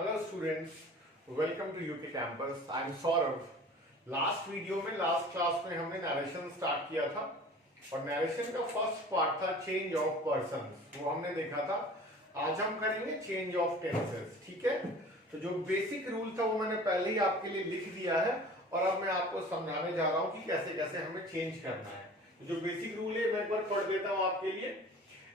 Hello students, welcome to UK campus. I am Saurabh. Last video में, last class में हमने narration start किया था और नरेशन का फर्स्ट पार्ट था चेंज ऑफ पर्सन्स, वो हमने देखा था। आज हम करेंगे चेंज ऑफ टेंसेस। ठीक है, तो जो बेसिक रूल था वो मैंने पहले ही आपके लिए लिख दिया है और अब मैं आपको समझाने जा रहा हूँ कि कैसे कैसे हमें चेंज करना है। तो जो बेसिक रूल है मैं एक बार पढ़ देता हूँ आपके लिए।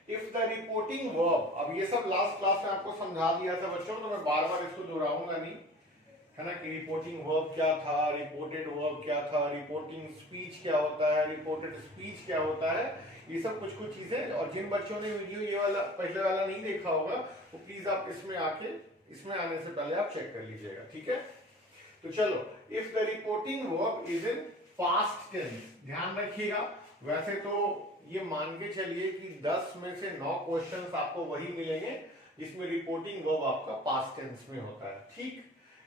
इफ द रिपोर्टिंग वर्ब, अब ये सब लास्ट क्लास में आपको समझा दिया था बच्चों, तो मैं बार बार इसको दोहराऊंगा नहीं, है ना, कि रिपोर्टिंग वर्ब क्या था, रिपोर्टेड वर्ब क्या था, रिपोर्टिंग स्पीच क्या होता है, रिपोर्टेड स्पीच क्या होता है, ये सब कुछ कुछ चीजें। और जिन बच्चों ने वीडियो ये वाला पहले वाला नहीं देखा होगा वो प्लीज आप इसमें आने से पहले आप चेक कर लीजिएगा। ठीक है, तो चलो, if the reporting verb is in past tense, ध्यान रखिएगा। वैसे तो ये मान के चलिए कि 10 में से 9 क्वेश्चंस आपको वही मिलेंगे जिसमें रिपोर्टिंग वर्ब आपका पास्ट टेंस में होता है। ठीक,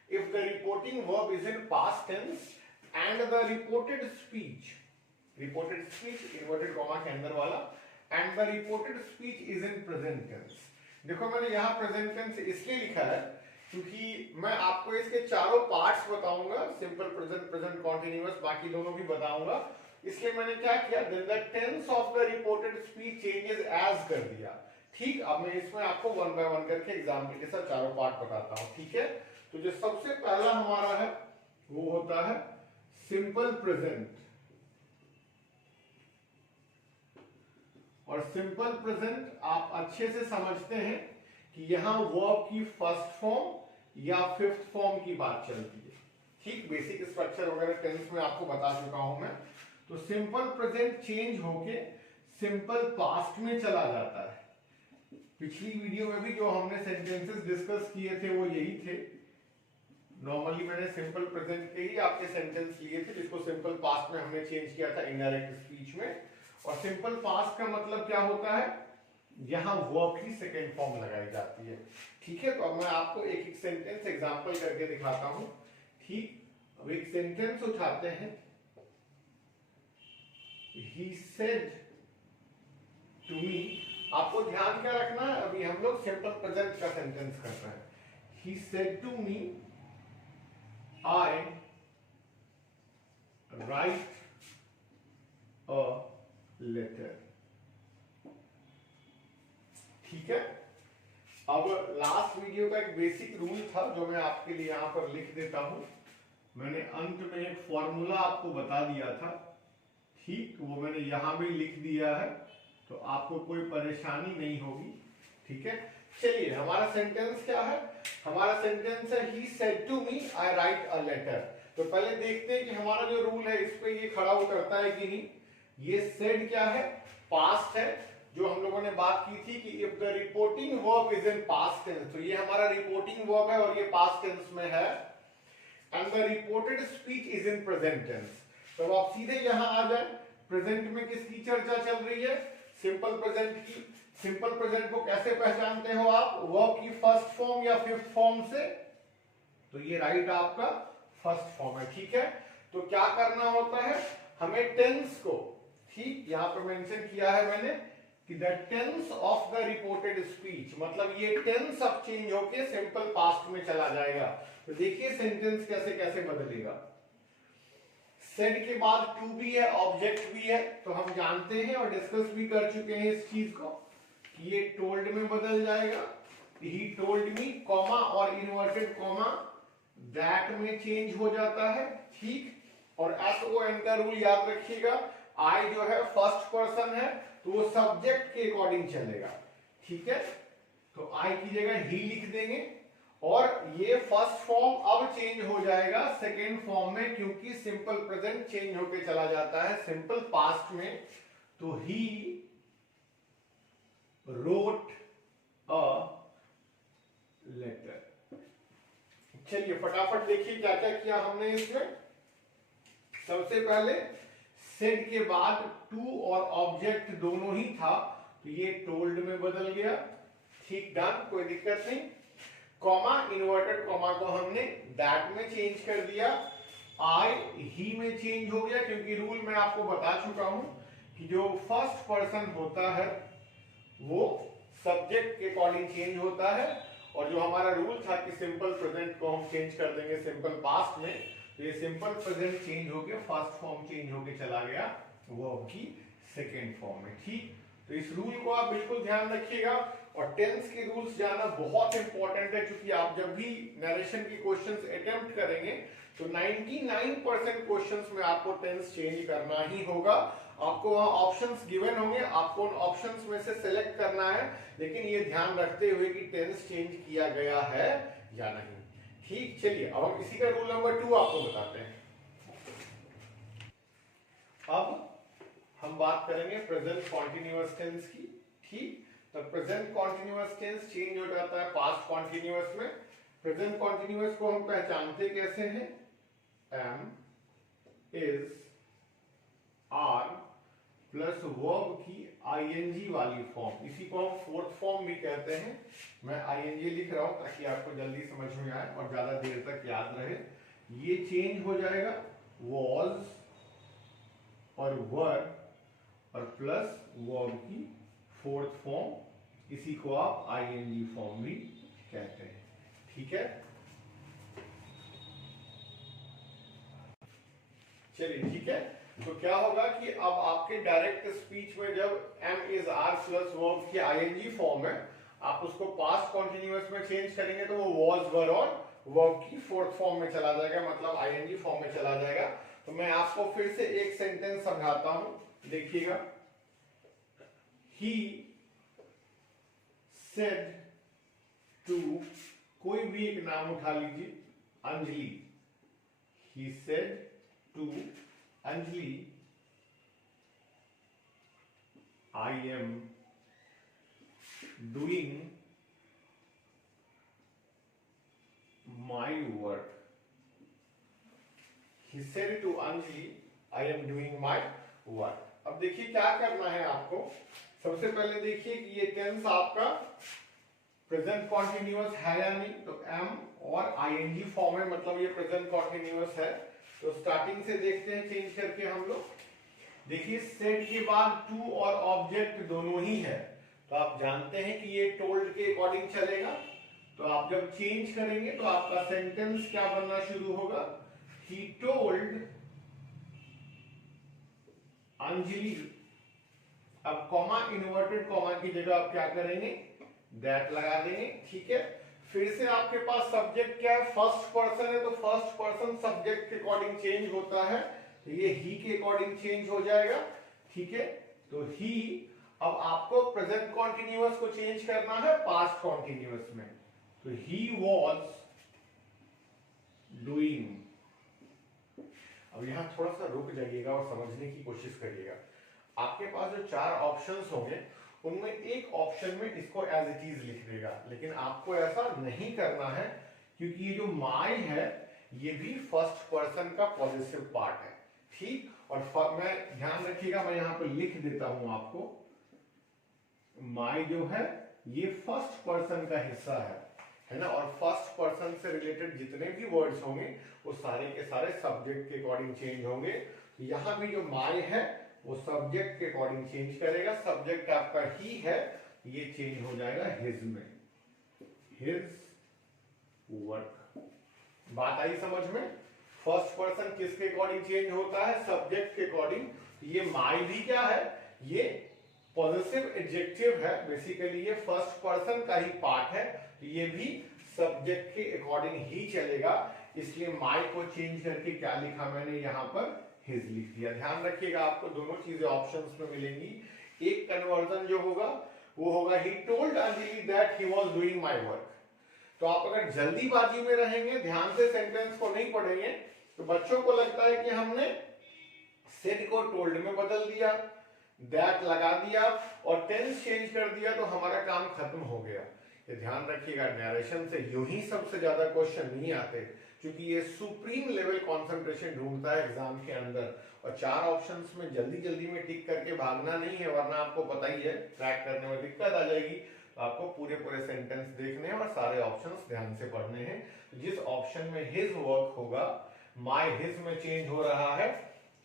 if the reporting verb is in past tense and the reported speech inverted comma के अंदर वाला, and the reported speech is in present tense. देखो मैंने यहां प्रेजेंट टेंस इसलिए लिखा है क्योंकि मैं आपको इसके चारों पार्ट्स बताऊंगा, सिंपल, प्रेजेंट, प्रेजेंट कॉन्टिन्यूअस, बाकी दोनों भी बताऊंगा। इसलिए मैंने क्या किया, the tense of the reported speech changes as कर दिया। ठीक, अब मैं इसमें आपको वन बाय वन करके एग्जाम्पल के साथ चारों पार्ट बताता हूं। ठीक है, तो जो सबसे पहला हमारा है वो होता है सिंपल प्रेजेंट। और सिंपल प्रेजेंट आप अच्छे से समझते हैं कि यहां वर्ब की फर्स्ट फॉर्म या फिफ्थ फॉर्म की बात चलती है। ठीक, बेसिक स्ट्रक्चर वगैरह टेंस में आपको बता चुका हूं मैं। तो सिंपल प्रेजेंट चेंज होके सिंपल पास्ट में चला जाता है। पिछली वीडियो में भी जो हमने सेंटेंसेस डिस्कस किए थे वो यही थे। नॉर्मली मैंने सिंपल प्रेजेंट के ही आपके सेंटेंस लिए थे जिसको सिंपल पास्ट में हमने चेंज किया था इनडायरेक्ट स्पीच में। और सिंपल पास्ट का मतलब क्या होता है, यहां वर्ब की सेकेंड फॉर्म लगाई जाती है। ठीक है, तो अब मैं आपको एक एक सेंटेंस एग्जांपल करके दिखाता हूं। ठीक, अब एक सेंटेंस उठाते हैं। He said to me, आपको ध्यान क्या रखना है, अभी हम लोग सिंपल प्रेजेंट का सेंटेंस कर रहे हैं। He said to me, I write a letter. ठीक है, अब लास्ट वीडियो का एक बेसिक रूल था जो मैं आपके लिए यहां पर लिख देता हूं। मैंने अंत में एक फॉर्मूला आपको बता दिया था। ठीक, वो मैंने यहां भी लिख दिया है, तो आपको कोई परेशानी नहीं होगी। ठीक है, चलिए हमारा सेंटेंस क्या है, हमारा सेंटेंस है he said to me I write a letter। तो पहले देखते हैं कि हमारा जो रूल है इस पे ये खड़ा उतरता है कि नहीं। ये said क्या है, पास्ट है, जो हम लोगों ने बात की थी कि if the reporting verb is in past tense, तो ये हमारा रिपोर्टिंग वर्ब है और ये पास्ट टेंस में है। And the reported speech is in present tense, तो आप सीधे यहां आ जाए। प्रेजेंट में किसकी चर्चा चल रही है, सिंपल प्रेजेंट की। सिंपल प्रेजेंट को कैसे पहचानते हो आप, वर्ब की फर्स्ट फॉर्म या फिफ्थ फॉर्म से, तो ये राइट आपका फर्स्ट फॉर्म है। ठीक है, तो क्या करना होता है हमें टेंस को, ठीक यहां पर मेंशन किया है मैंने कि the tense of the reported speech, मतलब ये टेंस अब चेंज होके सिंपल पास्ट में चला जाएगा। तो देखिए सेंटेंस कैसे कैसे बदलेगा। सेड के बाद टू भी है, ऑब्जेक्ट भी है, तो हम जानते हैं और डिस्कस भी कर चुके हैं इस चीज को कि ये टोल्ड में बदल जाएगा। ही टोल्ड मी, कॉमा और इन्वर्टेड कॉमा दैट में चेंज हो जाता है। ठीक, और SON का रूल याद रखिएगा, आई जो है फर्स्ट पर्सन है तो वो सब्जेक्ट के अकॉर्डिंग चलेगा। ठीक है, तो आई की जगह ही लिख देंगे और ये फर्स्ट फॉर्म अब चेंज हो जाएगा सेकेंड फॉर्म में, क्योंकि सिंपल प्रेजेंट चेंज होके चला जाता है सिंपल पास्ट में। तो ही रोट अ लेटर। चलिए फटाफट देखिए क्या क्या किया हमने इसमें। सबसे पहले सेड के बाद टू और ऑब्जेक्ट दोनों ही था, तो ये टोल्ड में बदल गया। ठीक, डन, कोई दिक्कत नहीं। कॉमा, इन्वर्टेड कॉमा को हमने दैट में चेंज कर दिया। आई ही में चेंज हो गया, क्योंकि रूल मैं आपको बता चुका हूं कि जो फर्स्ट पर्सन होता है वो सब्जेक्ट के अकॉर्डिंग चेंज होता है और जो हमारा रूल था कि सिंपल प्रेजेंट को हम चेंज कर देंगे सिंपल पास्ट में, तो ये सिंपल प्रेजेंट चेंज होके फर्स्ट फॉर्म चेंज होके चला गया वर्ब की सेकेंड फॉर्म में। ठीक, तो इस रूल को आप बिल्कुल ध्यान रखिएगा। और टेंस के रूल्स जानना बहुत इंपॉर्टेंट है, क्योंकि आप जब भी नरेशन की क्वेश्चंस अटेम्प्ट करेंगे तो 99% क्वेश्चंस में आपको टेंस चेंज करना ही होगा। आपको वहां ऑप्शंस गिवन होंगे, आपको उन ऑप्शंस में से सिलेक्ट करना है, लेकिन ये ध्यान रखते हुए कि टेंस चेंज किया गया है या नहीं। ठीक, चलिए अब हम इसी का रूल नंबर 2 आपको बताते हैं। अब हम बात करेंगे प्रेजेंट कॉन्टिन्यूअस टेंस की। ठीक, तो प्रेजेंट कॉन्टिन्यूअस टेंस चेंज हो जाता है पास्ट कॉन्टिन्यूअस में। प्रेजेंट कॉन्टिन्यूअस को हम पहचानते कैसे हैं? Am is are plus verb की आईएनजी वाली फॉर्म, इसी को हम फोर्थ फॉर्म भी कहते हैं। मैं आईएनजी लिख रहा हूं ताकि आपको जल्दी समझ में आए और ज्यादा देर तक याद रहे। ये चेंज हो जाएगा वॉज और वर और प्लस वर्ब की फोर्थ फॉर्म, इसी को आप आईएनजी फॉर्म भी कहते हैं। ठीक है, चलिए ठीक है। तो क्या होगा कि अब आपके डायरेक्ट स्पीच में जब am is are plus verb की आईएनजी फॉर्म है, आप उसको पास्ट कॉन्टिन्यूअस में चेंज करेंगे तो वो वॉज वर और वर्ब की फोर्थ फॉर्म में चला जाएगा, मतलब आईएनजी फॉर्म में चला जाएगा। तो मैं आपको फिर से एक सेंटेंस समझाता हूं, देखिएगा। ही सेड टू, कोई भी एक नाम उठा लीजिए, Anjali. He said to Anjali, I am doing my work. He said to Anjali, I am doing my work. अब देखिए क्या करना है आपको। सबसे पहले देखिए कि ये टेंस आपका प्रेजेंट कॉन्टिन्यूअस है या नहीं, तो एम और आईएनजी फॉर्म है, मतलब ये प्रेजेंट कॉन्टिन्यूअस है। तो स्टार्टिंग से देखते हैं चेंज करके हम लोग। देखिए सेड के बाद टू और ऑब्जेक्ट दोनों ही है, तो आप जानते हैं कि ये टोल्ड के अकॉर्डिंग चलेगा। तो आप जब चेंज करेंगे तो आपका सेंटेंस क्या बनना शुरू होगा? He told Anjali. अब कॉमा, इन्वर्टेड कॉमा की जगह आप क्या करेंगे? दैट लगा देंगे। ठीक है, फिर से आपके पास सब्जेक्ट क्या है? फर्स्ट पर्सन है, तो फर्स्ट पर्सन सब्जेक्ट के अकॉर्डिंग चेंज होता है, तो ये ही के अकॉर्डिंग चेंज हो जाएगा। ठीक है, तो ही। अब आपको प्रेजेंट कॉन्टिन्यूअस को चेंज करना है पास्ट कॉन्टिन्यूअस में, तो ही वॉज डूइंग। अब यहां थोड़ा सा रुक जाइएगा और समझने की कोशिश करिएगा। आपके पास जो 4 ऑप्शंस होंगे उनमें एक ऑप्शन में इसको एज इट इज लिख देगा, लेकिन आपको ऐसा नहीं करना है, क्योंकि ये जो माई है ये भी फर्स्ट पर्सन का पॉजिटिव पार्ट है। ठीक, और मैं ध्यान रखिएगा, मैं यहां पर लिख देता हूं आपको, माई जो है ये फर्स्ट पर्सन का हिस्सा है ना। और फर्स्ट पर्सन से रिलेटेड जितने भी वर्ड्स होंगे वो सारे के सारे सब्जेक्ट के अकॉर्डिंग चेंज होंगे। यहां भी जो माई है वो सब्जेक्ट के अकॉर्डिंग चेंज करेगा। सब्जेक्ट आपका ही है, ये चेंज हो जाएगा हिज में, हिज वर्क। बात आई समझ में? फर्स्ट पर्सन किसके अकॉर्डिंग चेंज होता है? सब्जेक्ट के अकॉर्डिंग। ये माई भी क्या है? ये पॉजिटिव एडजेक्टिव है, बेसिकली ये फर्स्ट पर्सन का ही पार्ट है, तो ये भी सब्जेक्ट के अकॉर्डिंग ही चलेगा। इसलिए माई को चेंज करके क्या लिखा मैंने यहां पर? हिज लिख दिया। ध्यान रखिएगा, आपको दोनों चीजें ऑप्शंस में मिलेंगी। एक कन्वर्जन जो होगा वो होगा he told Anjali that he was doing my work. तो आप अगर जल्दीबाजी में रहेंगे, ध्यान से सेंटेंस को नहीं पढ़ेंगे, तो बच्चों को लगता है कि हमने सेड को टोल्ड में बदल दिया, दैट लगा दिया और टेंस चेंज कर दिया तो हमारा काम खत्म हो गया। ये ध्यान रखिएगा, नरेशन से यूं ही सबसे ज्यादा क्वेश्चन नहीं आते, क्योंकि ये सुप्रीम लेवल कंसंट्रेशन ढूंढता है एग्जाम के अंदर। और 4 ऑप्शंस में जल्दी जल्दी में टिक करके भागना नहीं है, वरना आपको पता ही है ट्रैक करने में दिक्कत आ जाएगी। तो आपको पूरे पूरे सेंटेंस देखने हैं और सारे ऑप्शंस ध्यान से पढ़ने हैं। जिस ऑप्शन में हिज वर्क होगा, माय हिज में चेंज हो रहा है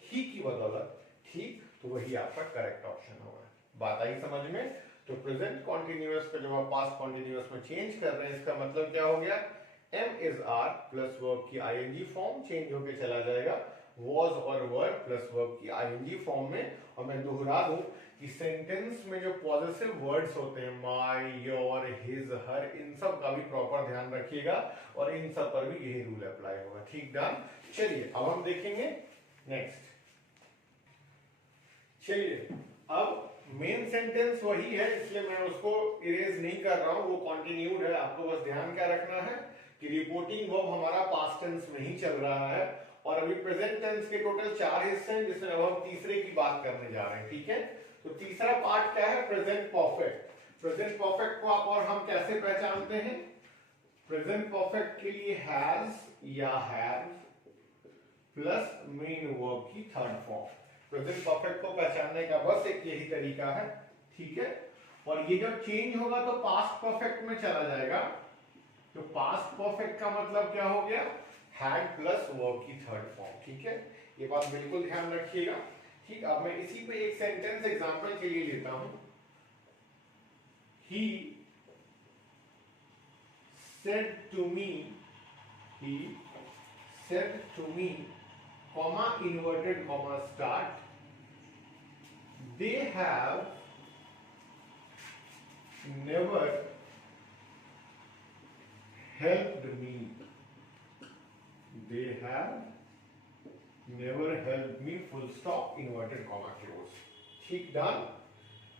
ही की बदौलत, ठीक, तो वही आपका करेक्ट ऑप्शन होगा। बात आई समझ में? तो प्रेजेंट कॉन्टिन्यूअस को जब आप पास्ट कॉन्टिन्यूअस में चेंज कर रहे हैं, इसका मतलब क्या हो गया, am is are plus verb की आईएनजी फॉर्म चेंज होके चला जाएगा was और were प्लस वर्ब की आईएनजी फॉर्म में। और मैं दोहरा दूं कि सेंटेंस में जो पॉजेसिव वर्ड्स होते हैं माय, योर, हिज, हर, इन सब का भी प्रॉपर ध्यान रखिएगा और इन सब पर भी यही रूल अप्लाई होगा। ठीक डन। चलिए अब हम देखेंगे नेक्स्ट। चलिए अब मेन सेंटेंस वही है, इसलिए मैं उसको इरेज नहीं कर रहा हूं, वो कंटिन्यूड है। आपको बस ध्यान क्या रखना है कि रिपोर्टिंग वर्ब हमारा पास्ट टेंस में ही चल रहा है और अभी प्रेजेंट टेंस के टोटल 4 हिस्से हैं, जिसमें अब हम तीसरे की बात करने जा रहे हैं। ठीक है, तो तीसरा पार्ट क्या है, प्रेजेंट परफेक्ट। प्रेजेंट परफेक्ट को आप और हम कैसे पहचानते हैं, प्रेजेंट परफेक्ट के लिए हैज या हैव प्लस मेन वर्ब की थर्ड फॉर्म। प्रेजेंट परफेक्ट को पहचानने का बस एक यही तरीका है। ठीक है, और ये जब चेंज होगा तो पास्ट परफेक्ट में चला जाएगा। तो पास्ट परफेक्ट का मतलब क्या हो गया, हैड प्लस वर्ब की थर्ड फॉर्म। ठीक है, ये बात बिल्कुल ध्यान रखिएगा। ठीक, अब मैं इसी पे एक सेंटेंस एग्जांपल के लिए लेता हूं। ही said to me, he said to me, comma inverted comma start, they have never helped me, they have never helped me, full stop, inverted comma close। ठीक, डन।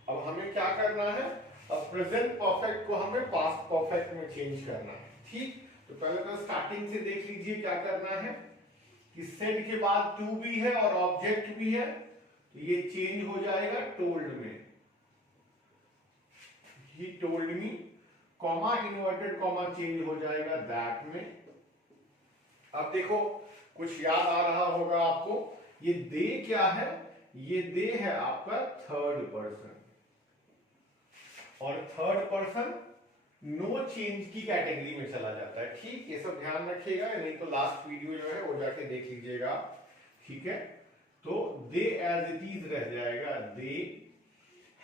अब हमें क्या करना है, अब प्रेजेंट परफेक्ट को हमें पास्ट परफेक्ट में चेंज करना है। ठीक, तो पहले तो स्टार्टिंग से देख लीजिए क्या करना है कि सेड के बाद टू भी है और ऑब्जेक्ट भी है, तो ये चेंज हो जाएगा टोल्ड में, he told me, comma inverted comma change हो जाएगा दैट में। अब देखो कुछ याद आ रहा होगा आपको, ये दे क्या है, ये दे है आपका थर्ड पर्सन, और थर्ड पर्सन नो चेंज की कैटेगरी में चला जाता है। ठीक, ये सब ध्यान रखिएगा, नहीं तो लास्ट वीडियो जो है वो जाके देख लीजिएगा। ठीक है, तो दे एज इट इज रह जाएगा, दे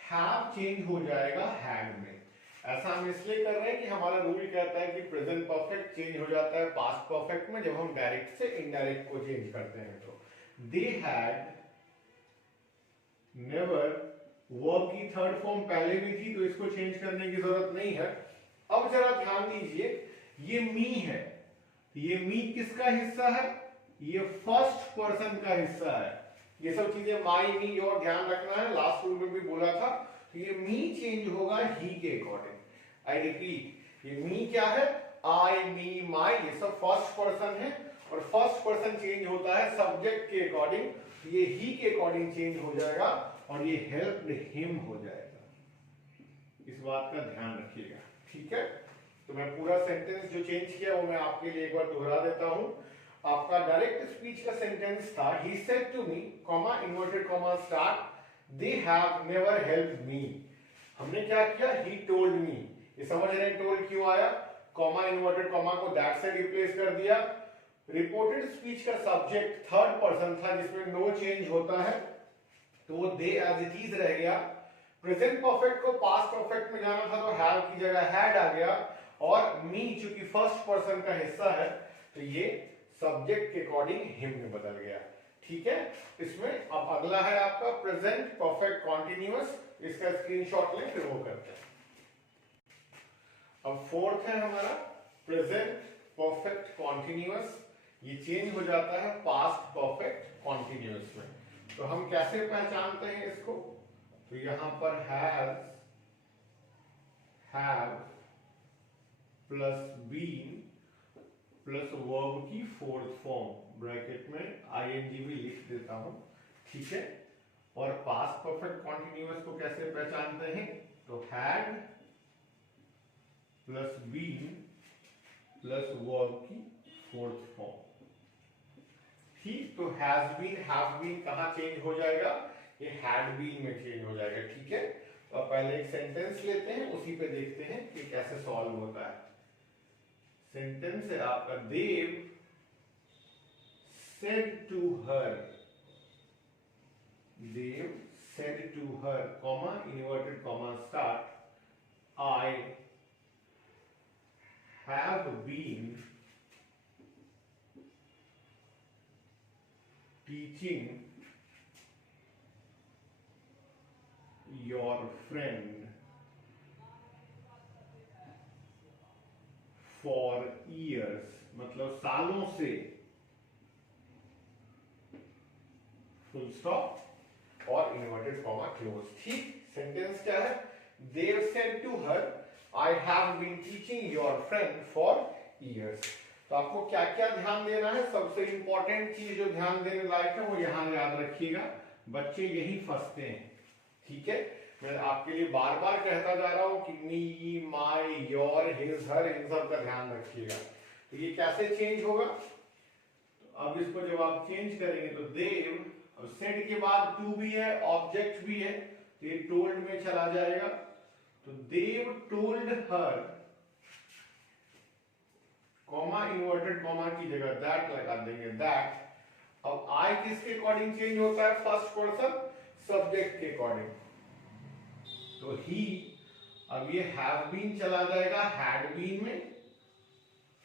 हैव चेंज हो जाएगा हैड में। ऐसा हम इसलिए कर रहे हैं कि हमारा रूल कहता है कि प्रेजेंट परफेक्ट चेंज हो जाता है पास्ट परफेक्ट में जब हम डायरेक्ट से इनडायरेक्ट को चेंज करते हैं। तो दे हैड नेवर, वर्ब की थर्ड फॉर्म पहले भी थी तो इसको चेंज करने की जरूरत नहीं है। अब जरा ध्यान दीजिए, ये मी है, ये मी किसका हिस्सा है, ये फर्स्ट पर्सन का हिस्सा है। ये सब चीजें माई, मी, योर ध्यान रखना है, लास्ट रूल में भी बोला था। तो ये मी चेंज होगा ही के अकॉर्डिंग। आई रिपीट, ये मी क्या है, आई, मी, माई, ये सब फर्स्ट पर्सन है और फर्स्ट पर्सन चेंज होता है सब्जेक्ट के अकॉर्डिंग, ये ही के अकॉर्डिंग चेंज हो जाएगा और ये हेल्प्ड हिम हो जाएगा। इस बात का ध्यान रखिएगा। ठीक है, तो मैं पूरा सेंटेंस जो चेंज किया वो मैं आपके लिए एक बार दोहरा देता हूं। आपका डायरेक्ट स्पीच का सेंटेंस था, he said to me, comma inverted comma start, they have never helped me। हमने क्या किया, he told me। ये समझ रहे हैं told क्यों आया, comma inverted comma को that से रिप्लेस कर दिया। रिपोर्टेड स्पीच का सब्जेक्ट थर्ड पर्सन था जिसमें नो चेंज होता है, तो वो दे एज इट इज रह गया। प्रेजेंट परफेक्ट को पास्ट परफेक्ट में जाना था तो हैव की जगह हैड आ गया, और मी चूंकि फर्स्ट पर्सन का हिस्सा है तो ये सब्जेक्ट के अकॉर्डिंग हिम में बदल गया। ठीक है, इसमें अब अगला है आपका प्रेजेंट परफेक्ट कॉन्टिन्यूअस, इसका स्क्रीनशॉट लें फिर वो करते हैं। अब फोर्थ है हमारा प्रेजेंट परफेक्ट कॉन्टिन्यूअस, ये चेंज हो जाता है पास्ट परफेक्ट कॉन्टिन्यूअस में। तो हम कैसे पहचानते हैं इसको, तो यहां पर has, have plus been plus verb की फोर्थ फॉर्म, ब्रैकेट में आईएनजी भी लिख देता हूं। ठीक है, और पास्ट परफेक्ट कॉन्टिन्यूअस को कैसे पहचानते हैं, तो had plus been plus verb की फोर्थ फॉर्म। ठीक, तो हैज बीन, हैव बीन कहां चेंज हो जाएगा, ये हैड बीन में चेंज हो जाएगा। ठीक है, तो अब पहले एक सेंटेंस लेते हैं, उसी पे देखते हैं कि कैसे सॉल्व होता है। सेंटेंस है आपका, Dev said to her, Dev said to her, comma, inverted comma start, I have been teaching your friend for years, मतलब सालों से, फुल स्टॉप और इन्वर्टेड कॉमा क्लोज। ठीक, सेंटेंस क्या है? They said to her, I have been teaching your friend for years। तो आपको क्या क्या ध्यान देना है? सबसे इंपॉर्टेंट चीज जो ध्यान देने लायक है वो यहां याद रखिएगा, बच्चे यही फंसते हैं। ठीक है, मैं आपके लिए बार बार कहता जा रहा हूं कि मी, माय, योर, हिज, हर, इन सब का ध्यान रखिएगा। तो ये कैसे चेंज होगा? तो अब इसको जब आप चेंज करेंगे तो देव, और सेड के बाद टू भी है, ऑब्जेक्ट भी है, तो ये टोल्ड में चला जाएगा। तो Dev told her, comma inverted comma की जगह दैट लगा देंगे, दैट। अब आई किसके अकॉर्डिंग चेंज होता है? फर्स्ट पर्सन सब्जेक्ट के अकॉर्डिंग। तो ही, अब ये हैव बीन चला जाएगा हैड बीन में,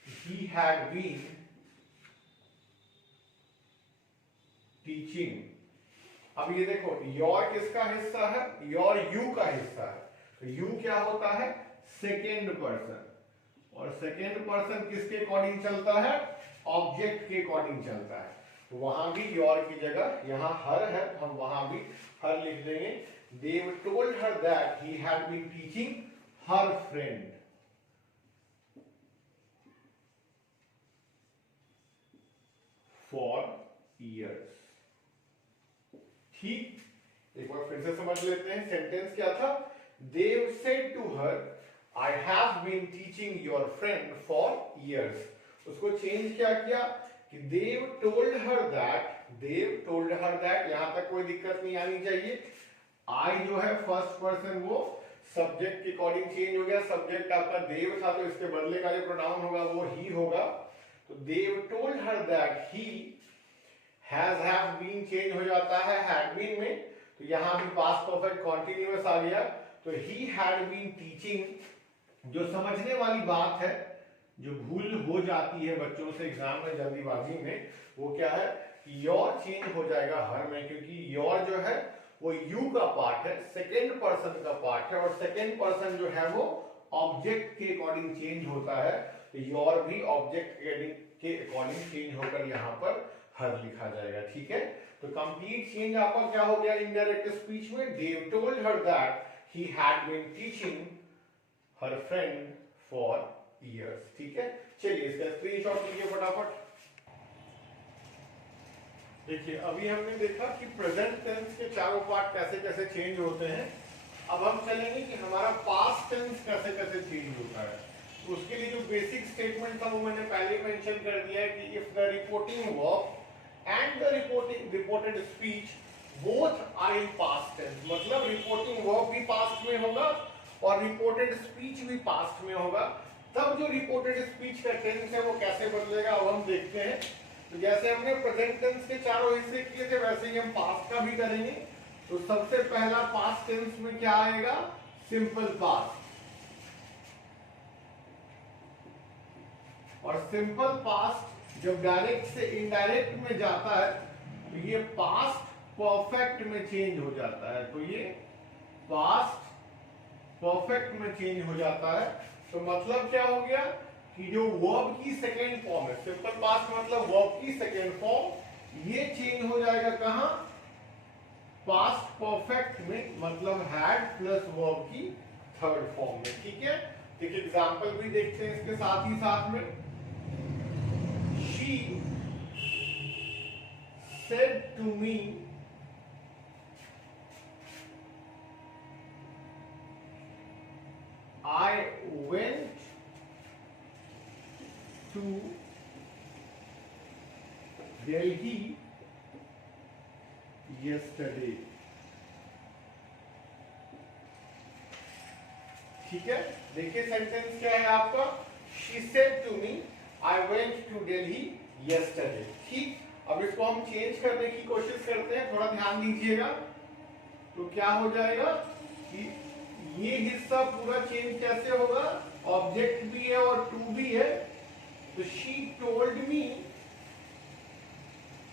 ही हैड बीन टीचिंग। अब ये देखो, योर किसका हिस्सा है? योर यू का हिस्सा है। तो यू क्या होता है? सेकेंड पर्सन, और सेकेंड पर्सन किसके अकॉर्डिंग चलता है? ऑब्जेक्ट के अकॉर्डिंग चलता है। तो वहां भी योर की जगह यहां हर है, हम वहां भी हर लिख देंगे। They told her that he had been teaching her friend for years। ठीक, एक बार फिर से समझ लेते हैं। सेंटेंस क्या था? They said to her, I have been teaching your friend for years। उसको चेंज क्या किया कि They told her that, They told her that, यहां तक कोई दिक्कत नहीं आनी चाहिए। आई जो है फर्स्ट पर्सन, वो सब्जेक्ट के अकॉर्डिंग चेंज हो गया। सब्जेक्ट आपका देव था, तो इसके बदले का जो प्रोनाउन होगा वो ही होगा। तो Dev told her that he has have been change हो जाता है हैड बीन में, तो यहां भी पास्ट परफेक्ट कॉन्टिन्यूअस आ गया। तो ही हैड बीन टीचिंग। जो समझने वाली बात है, जो भूल हो जाती है बच्चों से एग्जाम में जल्दीबाजी में, वो क्या है? योर चेंज हो जाएगा हर में, क्योंकि योर जो है वो यू का पार्ट है, सेकेंड पर्सन का पार्ट है, और सेकेंड पर्सन जो है वो ऑब्जेक्ट के अकॉर्डिंग चेंज होता है। तो योर भी ऑब्जेक्ट के अकॉर्डिंग चेंज होकर यहाँ पर हर लिखा जाएगा। ठीक है, तो कंप्लीट चेंज आपका क्या हो गया इनडायरेक्ट स्पीच में? Dev told her that he had been teaching her friend for years. ठीक है, चलिए इसका स्क्रीनशॉट लीजिए फटाफट। देखिए, अभी हमने देखा कि प्रेजेंट टेंस के चारों पार्ट कैसे कैसे चेंज होते हैं। अब हम चलेंगे कि हमारा पास्ट टेंस कैसे कैसे चेंज होता है। तो उसके लिए जो बेसिक स्टेटमेंट था वो मैंने पहले ही मेंशन कर दिया है कि if the reporting verb and the reported speech both are in past tense, मतलब रिपोर्टिंग वर्ब भी पास्ट में होगा और रिपोर्टेड स्पीच भी पास्ट में होगा, तब जो रिपोर्टेड स्पीच का टेंस है वो कैसे बदलेगा अब हम देखते हैं। तो जैसे हमने प्रेजेंट टेंस के चारों हिस्से किए थे वैसे ही हम पास्ट का भी करेंगे। तो सबसे पहला पास्ट टेंस में क्या आएगा? Simple past. और सिंपल पास्ट जब डायरेक्ट से इनडायरेक्ट में जाता है तो ये पास्ट परफेक्ट में चेंज हो जाता है। तो ये पास्ट परफेक्ट में चेंज हो जाता है। तो मतलब क्या हो गया कि जो वर्ब की सेकेंड फॉर्म है, सिंपल पास्ट मतलब वर्ब की सेकेंड फॉर्म, ये चेंज हो जाएगा कहां? पास्ट परफेक्ट में, मतलब हैड प्लस वर्ब की थर्ड फॉर्म में। ठीक है, एक एग्जांपल भी देखते हैं इसके साथ ही साथ में। She said to me I went to Delhi yesterday। ठीक है, देखिए सेंटेंस क्या है आपका? She said to me I went to Delhi yesterday। ठीक, अब इसको हम चेंज करने की कोशिश करते हैं, थोड़ा ध्यान दीजिएगा। तो क्या हो जाएगा कि ये हिस्सा पूरा चेंज कैसे होगा, ऑब्जेक्ट भी है और टू भी है, तो she told me,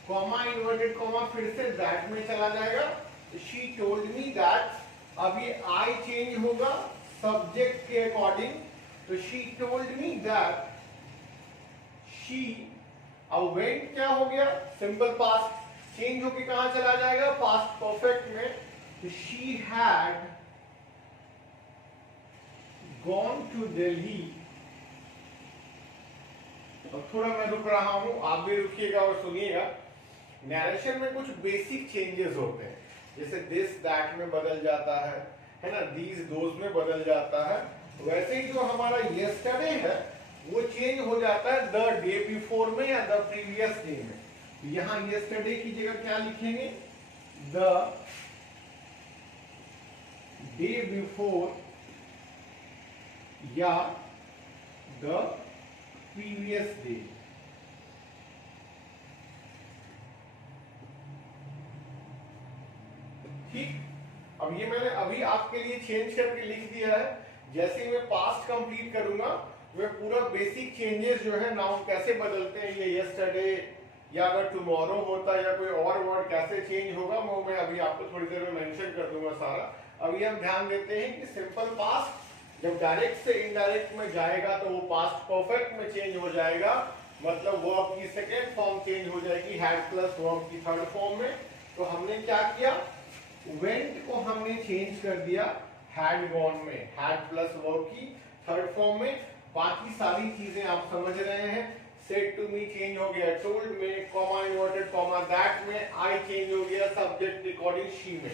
comma inverted comma फिर से दैट में चला जाएगा, तो शी टोल्ड मी दैट, अब ये आई चेंज होगा सब्जेक्ट के अकॉर्डिंग, तो she told me that she, अब वेंट क्या हो गया, सिंपल पास्ट, चेंज होके कहां चला जाएगा, पास्ट परफेक्ट में, तो she had gone to Delhi. और थोड़ा मैं रुक रहा हूं, आप भी रुकिएगा और सुनिएगा। नैरेशन में कुछ बेसिक चेंजेस होते हैं, जैसे दिस दैट में बदल जाता है ना, दीज दोज में बदल जाता है। वैसे ही जो हमारा यस्टरडे है वो चेंज हो जाता है द डे बिफोर में या द प्रीवियस डे में। तो यहां यस्टरडे की जगह क्या लिखेंगे, द डे बिफोर या द प्रीवियस डे। ठीक, अब ये मैंने अभी आपके लिए चेंज करके लिख दिया है। जैसे ही मैं पास्ट कंप्लीट करूंगा वे पूरा बेसिक चेंजेस जो है नाउन कैसे बदलते हैं, ये यस्टरडे या अगर टुमारो होता या कोई और वर्ड कैसे चेंज होगा वो मैं अभी आपको थोड़ी देर में मेंशन कर दूंगा सारा। अभी हम ध्यान देते हैं कि सिंपल पास्ट जब डायरेक्ट से इनडायरेक्ट में जाएगा तो वो पास्ट परफेक्ट में चेंज हो जाएगा, मतलब वर्ब की सेकेंड फॉर्म चेंज हो जाएगी हैड प्लस वर्ब की थर्ड फॉर्म में। तो हमने क्या किया, वेंट को हमने चेंज कर दिया हैड गॉन में, हैड प्लस वर्ब की थर्ड फॉर्म में। बाकी सारी चीजें आप समझ रहे हैं, सेड टू मी चेंज हो गया टोल्ड में, कॉमा इन्वर्टेड कॉमा दैट में, आई चेंज हो गया सब्जेक्ट अकॉर्डिंग शी में।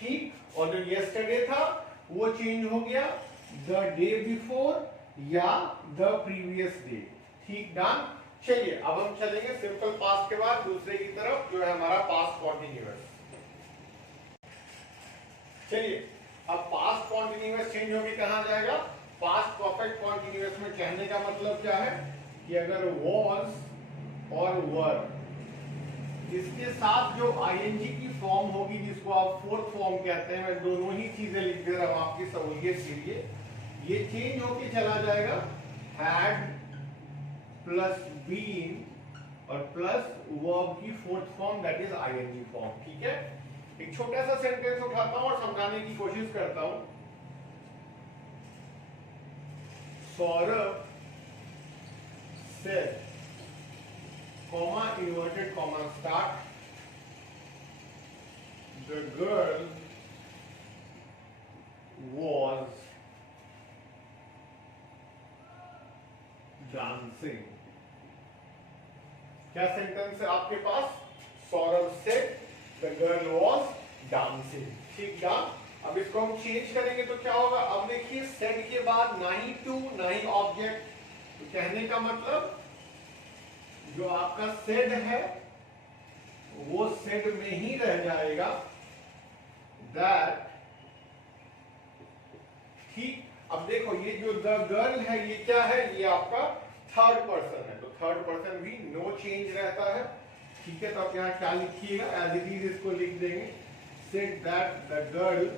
ठीक, और जो यस्टरडे था वो चेंज हो गया द डे बिफोर या द प्रीवियस डे। ठीक, डन। चलिए अब हम चलेंगे सिंपल पास्ट के बाद दूसरे की तरफ जो है हमारा पास्ट कॉन्टिन्यूअस। चलिए अब पास्ट कॉन्टिन्यूअस चेंज होके कहां जाएगा, पास्ट परफेक्ट कॉन्टिन्यूअस में। कहने का मतलब क्या है कि अगर was और were इसके साथ जो ing की फॉर्म होगी जिसको आप फोर्थ फॉर्म कहते हैं, मैं दोनों ही चीजें लिख दे रहा हूं आपकी सहूलियत के लिए, ये चेंज होके चला जाएगा had प्लस been और प्लस वर्ब की fourth form that is ing form. ठीक है, एक छोटा सा सेंटेंस उठाता हूं और समझाने की कोशिश करता हूं। Saurabh said, comma inverted comma start, the girl was dancing। क्या सेंटेंस है आपके पास, Saurabh said, the girl was dancing। ठीक, डन। अब इसको हम चेंज करेंगे तो क्या होगा, अब देखिए सेड के बाद ना ही टू ना ही ऑब्जेक्ट, तो कहने का मतलब जो आपका सेड है वो सेड में ही रह जाएगा दैट। ठीक, अब देखो ये जो द गर्ल है ये क्या है, ये आपका थर्ड पर्सन है, तो थर्ड पर्सन भी नो चेंज रहता है। ठीक है, तो आप यहाँ क्या लिखिएगा, एज इट इज इसको लिख देंगे सेड दैट द गर्ल,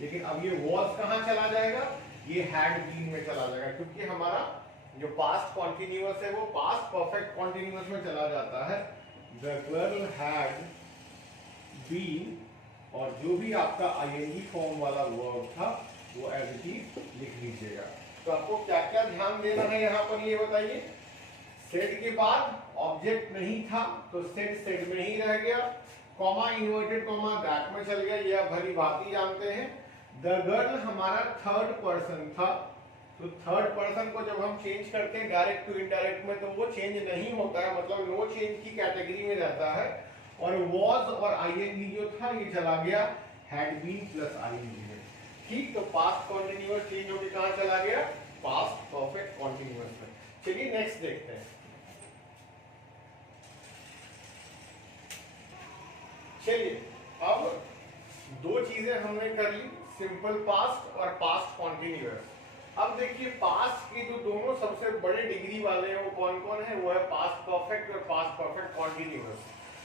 लेकिन अब ये वॉज कहां चला जाएगा, ये हैड बीन में चला जाएगा, क्योंकि हमारा जो पास्ट कॉन्टिन्यूअस है वो पास्ट परफेक्ट कॉन्टिन्यूअस में चला जाता है। द गर्ल हैड बीन और जो भी आपका आईएनजी फॉर्म वाला वर्ब था वो एज इट इज लिख लीजिएगा। तो आपको क्या क्या ध्यान देना है यहाँ पर ये बताइए। सेड के बाद ऑब्जेक्ट नहीं था तो सेड सेड में ही रह गया, कॉमा इन्वर्टेड कॉमा दैट में चल गया, ये आप भली भांति जानते हैं। द गर्ल हमारा थर्ड पर्सन था, तो थर्ड पर्सन को जब हम चेंज करते हैं डायरेक्ट टू इनडायरेक्ट में तो वो चेंज नहीं होता है, मतलब नो चेंज की कैटेगरी में रहता है। और वॉज और आईएनजी जो था ये चला गया हैड बीन प्लस आईएनजी में। ठीक, तो पास्ट कॉन्टिन्यूअस चेंज होकर कहां चला गया, पास्ट परफेक्ट कॉन्टिन्यूअस में। चलिए नेक्स्ट देखते हैं। चलिए अब दो चीजें हमने कर ली, सिंपल पास्ट और पास्ट कॉन्टिन्यूअस। अब देखिए पास्ट के जो दोनों सबसे बड़े डिग्री वाले हैं वो कौन कौन है, वो है पास्ट परफेक्ट और पास्ट परफेक्ट कॉन्टिन्यूअस।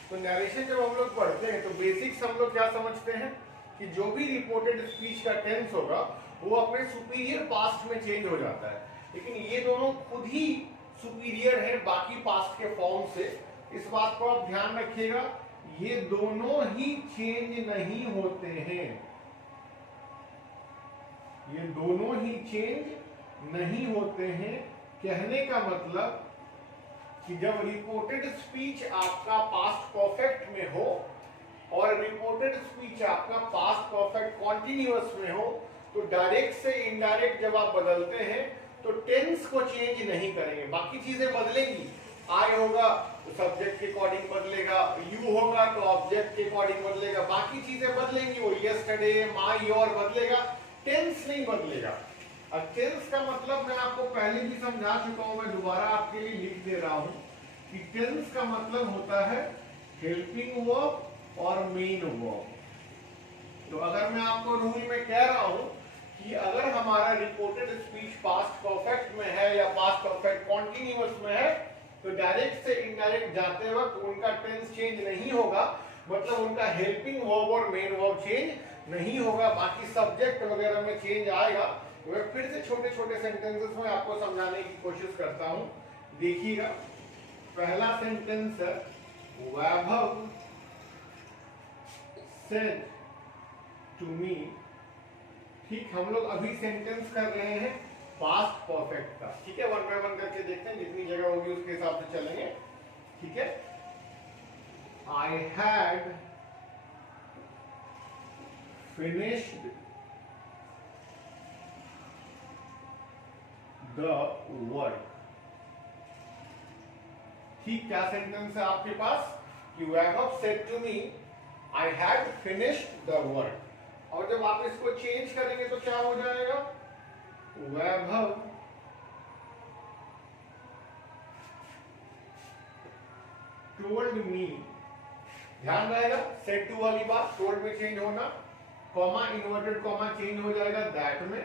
तो नरेशन जब हम लोग पढ़ते हैं तो बेसिक्स हम लोग क्या समझते हैं कि जो भी रिपोर्टेड स्पीच का टेंस होगा वो अपने सुपीरियर पास्ट में चेंज हो जाता है, लेकिन ये दोनों खुद ही सुपीरियर है बाकी पास्ट के फॉर्म से। इस बात को आप ध्यान रखिएगा, ये दोनों ही चेंज नहीं होते हैं, ये दोनों ही चेंज नहीं होते हैं। कहने का मतलब कि जब रिपोर्टेड स्पीच आपका पास्ट परफेक्ट में हो और रिपोर्टेड स्पीच आपका पास्ट परफेक्ट कॉन्टिन्यूअस में हो, तो डायरेक्ट से इनडायरेक्ट जब आप बदलते हैं तो टेंस को चेंज नहीं करेंगे, बाकी चीजें बदलेंगी। आई होगा तो सब्जेक्ट के अकॉर्डिंग बदलेगा, यू होगा तो ऑब्जेक्ट के अकॉर्डिंग बदलेगा, बाकी चीजें बदलेंगी। वो यस्टरडे, माई, योर बदलेगा, टेंस नहीं बदलेगा। अब टेंस का मतलब मैं आपको पहले भी समझा चुका हूं, मैं दोबारा आपके लिए लिख दे रहा हूं कि टेंस का मतलब होता है हेल्पिंग वर्ब और मेन वर्ब। तो अगर मैं आपको रूल में कह रहा हूं कि अगर हमारा रिपोर्टेड स्पीच पास्ट परफेक्ट में है या पास्ट परफेक्ट कॉन्टिन्यूअस में है, तो डायरेक्ट से इनडायरेक्ट जाते वक्त उनका टेंस चेंज नहीं होगा, मतलब उनका हेल्पिंग वर्ब और मेन वर्ब चेंज नहीं होगा, बाकी सब्जेक्ट वगैरह में चेंज आएगा। मैं फिर से छोटे छोटे सेंटेंसेस में आपको समझाने की कोशिश करता हूं, देखिएगा। पहला सेंटेंस है वैभव सेड टू मी। ठीक, हम लोग अभी सेंटेंस कर रहे हैं पास्ट परफेक्ट का, ठीक है। वन बाय वन करके देखते हैं, जितनी जगह होगी उसके हिसाब से चलेंगे, ठीक है। I had finished the work. ठीक, क्या सेंटेंस है आपके पास कि Vaibhav said to me I had finished the work, और जब आप इसको चेंज करेंगे तो क्या हो जाएगा, वैभव टोल्ड मी। ध्यान रहेगा सेड टू वाली बात, टोल्ड में चेंज होना, कॉमा इन्वर्टेड कॉमा चेंज हो जाएगा दैट में।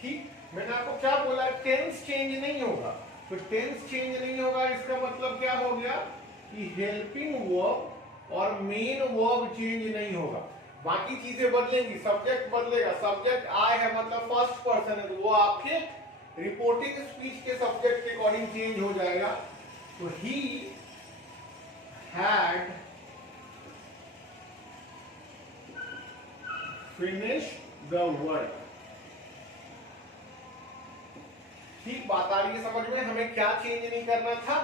ठीक, मैंने आपको क्या बोला, टेंस चेंज नहीं होगा, तो टेंस चेंज नहीं होगा इसका मतलब क्या हो गया कि हेल्पिंग वर्ब और मेन वर्ब चेंज नहीं होगा, बाकी चीजें बदलेंगी। सब्जेक्ट बदलेगा, सब्जेक्ट आई है मतलब फर्स्ट पर्सन है, तो वो आपके रिपोर्टिंग स्पीच के सब्जेक्ट के अकॉर्डिंग चेंज हो जाएगा। तो he had finished the work. ठीक बात आ रही है समझ में, हमें क्या चेंज नहीं करना था,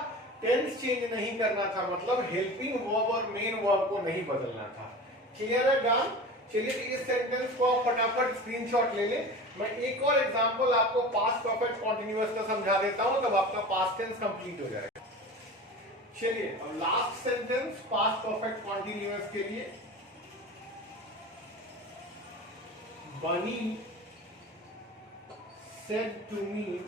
टेंस चेंज नहीं करना था, मतलब हेल्पिंग वर्ब और मेन वर्ब को नहीं बदलना था। क्लियर है गान? चलिए इस सेंटेंस को आप फटाफट स्क्रीनशॉट ले लें। मैं एक और एग्जांपल आपको पास्ट परफेक्ट कंटीन्यूअस का समझा देता हूं, तब आपका पास्ट टेंस कंप्लीट हो जाएगा। चलिए अब last sentence past perfect continuous के लिए, बनी said to me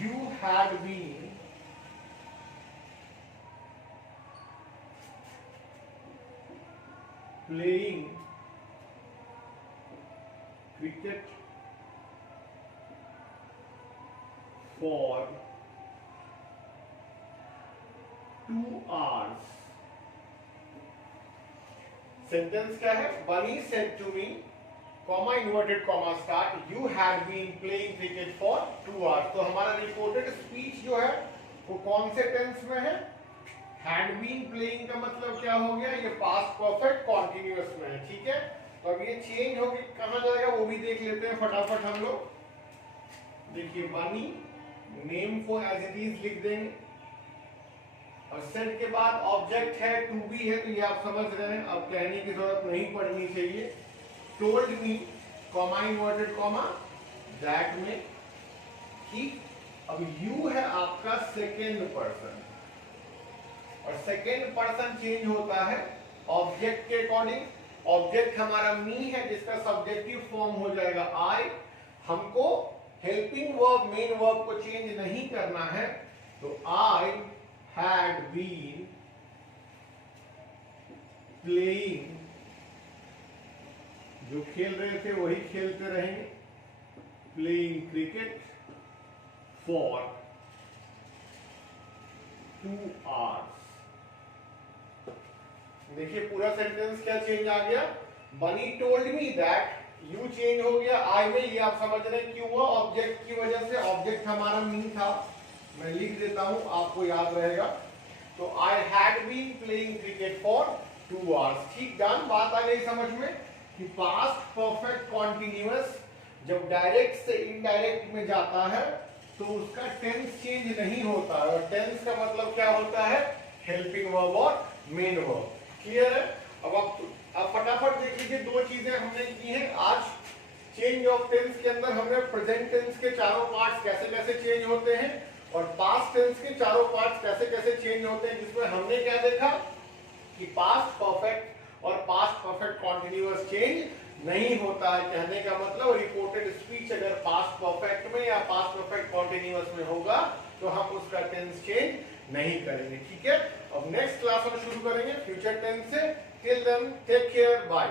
you had been playing cricket for 2 hours। Sentence क्या है, Bunny said to me, comma inverted comma start, you had been playing cricket for 2 hours. तो हमारा reported speech जो है वो कौन से टेंस में है, हैड बीन प्लेइंग का मतलब क्या हो गया, ये पास्ट परफेक्ट कॉन्टिन्यूअस में है, ठीक है। तो अब ये चेंज होके कहां जाएगा वो भी देख लेते हैं फटाफट हम लोग। देखिए बनी, नेम को एज इट इज लिख देंगे, और सेड के बाद ऑब्जेक्ट है टू बी है, तो ये आप समझ रहे हैं, अब कहने की जरूरत नहीं पड़नी चाहिए। Told me, comma inverted comma that में, ठीक। अब यू है आपका सेकेंड पर्सन, और सेकेंड पर्सन चेंज होता है ऑब्जेक्ट के अकॉर्डिंग। ऑब्जेक्ट हमारा मी है जिसका सब्जेक्टिव फॉर्म हो जाएगा आई। हमको हेल्पिंग वर्ब मेन वर्ब को चेंज नहीं करना है, तो आई had been playing, जो खेल रहे थे वही खेलते रहेंगे, playing cricket for 2 hours। देखिए पूरा सेंटेंस क्या चेंज आ गया, बनी told me that, you change हो गया आई में, ये आप समझ रहे हैं क्यों हुआ, ऑब्जेक्ट की वजह से, ऑब्जेक्ट हमारा मी था, मैं लिख देता हूं आपको याद रहेगा। तो I had been playing cricket for 2 hours, ठीक डन, बात आ गई समझ में कि पास्ट परफेक्ट कॉन्टिन्यूअस जब डायरेक्ट से इनडायरेक्ट में जाता है तो उसका टेंस चेंज नहीं होता है, और टेंस का मतलब क्या होता है, हेल्पिंग वर्ब और मेन वर्ब। क्लियर है? अब फटाफट देख लीजिए, 2 चीजें हमने की हैं आज। चेंज ऑफ टेंस के अंदर हमने प्रेजेंट टेंस के चारों पार्ट्स कैसे कैसे चेंज होते हैं और पास्ट टेंस के चारों पार्ट्स कैसे कैसे चेंज होते हैं, जिसमें हमने क्या देखा कि पास्ट परफेक्ट और पास्ट परफेक्ट कॉन्टिन्यूअस चेंज नहीं होता है। कहने का मतलब रिपोर्टेड स्पीच अगर पास्ट परफेक्ट में या पास्ट परफेक्ट कॉन्टिन्यूअस में होगा तो हम उसका टेंस चेंज नहीं करेंगे। ठीक है, अब नेक्स्ट क्लास में शुरू करेंगे फ्यूचर टेंस से। Till then take care, bye.